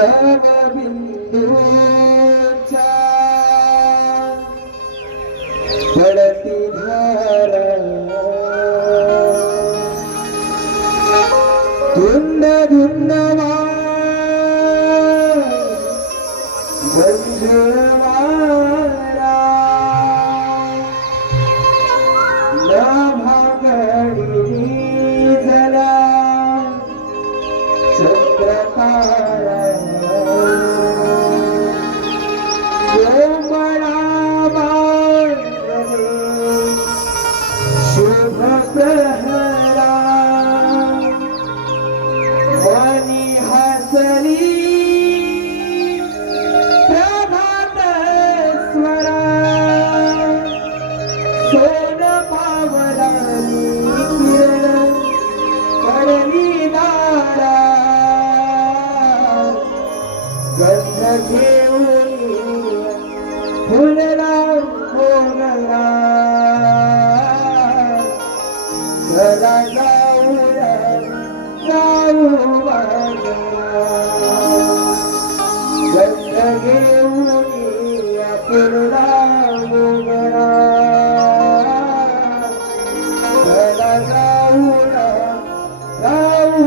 बिंदूच्या पडती धार धुंद धुंद मंजूर वारा न भागडी जला चंद्रतारा शुभ प्रहरा वाणी हसली प्रभात स्वरा सोन पावलानी किरण पडली दारा गंध घेऊन फुलला मोगरा घरा जाऊया जाऊ गंध घेऊन फुलला मोगरा घरा जाऊया जाऊ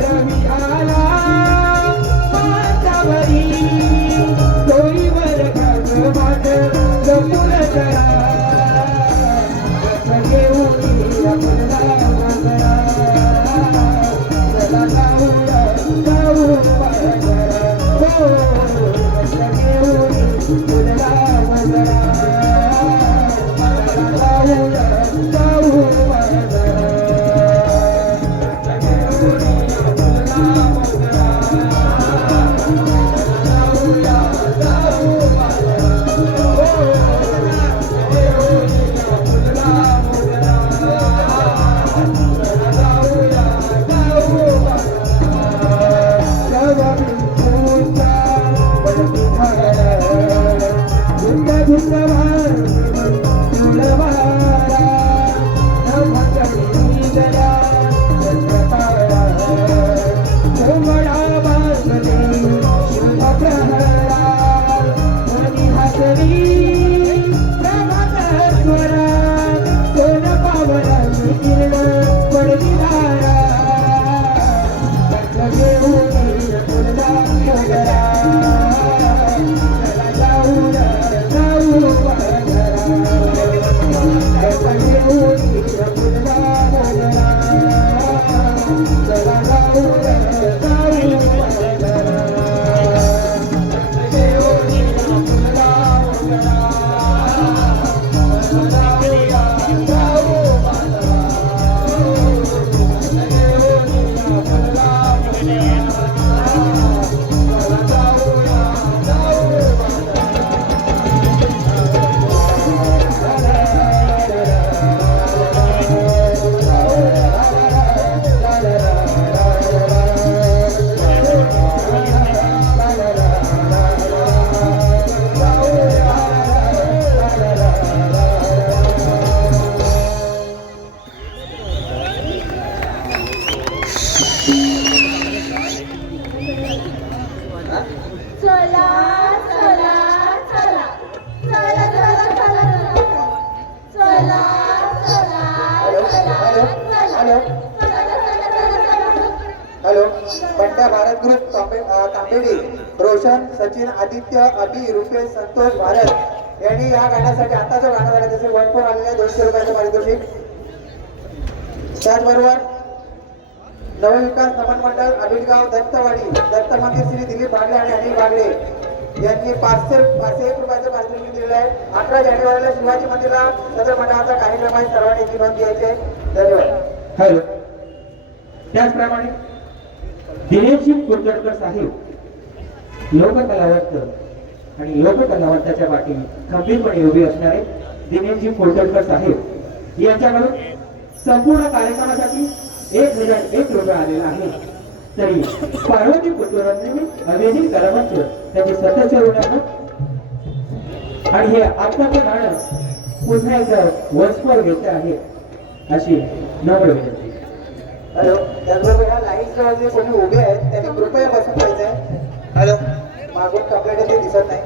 रवी आला मातावरी डोईवर घागमाट जपून करा घेऊन आपला मंगळा चला जाऊया जाऊ पायघरा हो घेऊन तुला मंगळा चला जाऊया जाऊ पायघरा हॅलो बंड्या भारत ग्रुप तांबेडी रोशन सचिन आदित्य अभि रुपेश संतोष भारत यांनी या गाण्यासाठी आताचं गाणं झालं जसे 1 आलेले 200 रुपयाचं पारितोषिक. त्याचबरोबर नवविकास नमन मंडळ अभिलगाव दत्तवाडी दत्त मंदिर श्री दिलीप भागले आणि अनिल भागले यांनी 501 रुपयाचं पारितोषिक दिलेलं आहे. 11 जानेवारीला शिवाजी मंदिरला सदर मंडळाचा कार्यक्रम आहे. सर्वांनी याची नोंद घ्यायची. धन्यवाद. हॅलो त्याचप्रमाणे दिनेशजी कुलकर्णी साहेब लोककलावंत आणि लोककलावंताच्या पाठीने खंबीरपणे उभी असणारे दिनेशजी कुलकर्णी साहेब यांच्याकडून संपूर्ण कार्यक्रमासाठी 1001 रुपये आलेला आहे. तरी पार्वती कुलकर्णी अभिजित कलावंत त्यांचे सदस्य होण्याचं आणि हे आत्ताचं गाणं पुन्हा एकदा वचपर घेते आहे अशी नम्र विनंती. हॅलो त्याचबरोबर ह्या लाईन जवळ जे कोणी उभे आहेत त्यांनी कृपया बसून पाहिजे. हॅलो मागून कंप्लेंट ते दिसत नाही.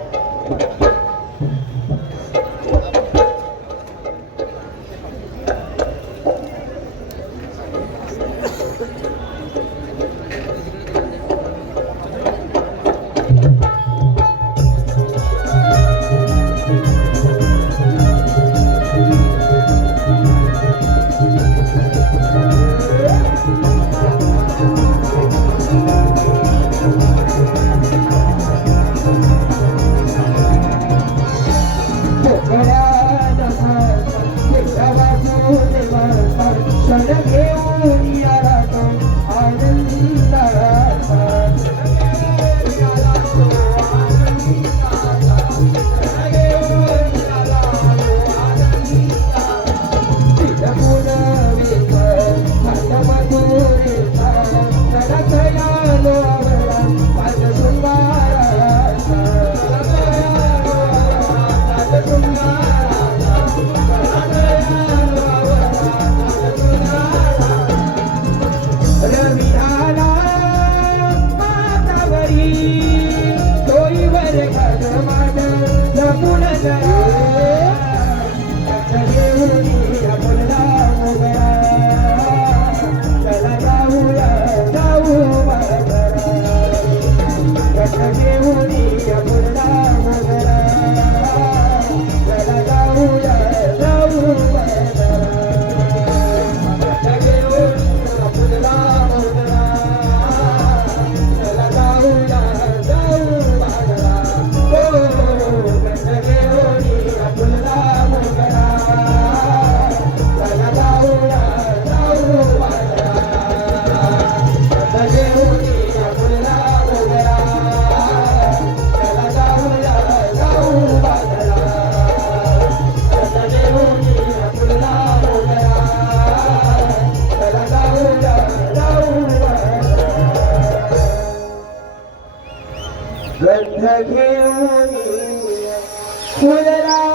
विजयराव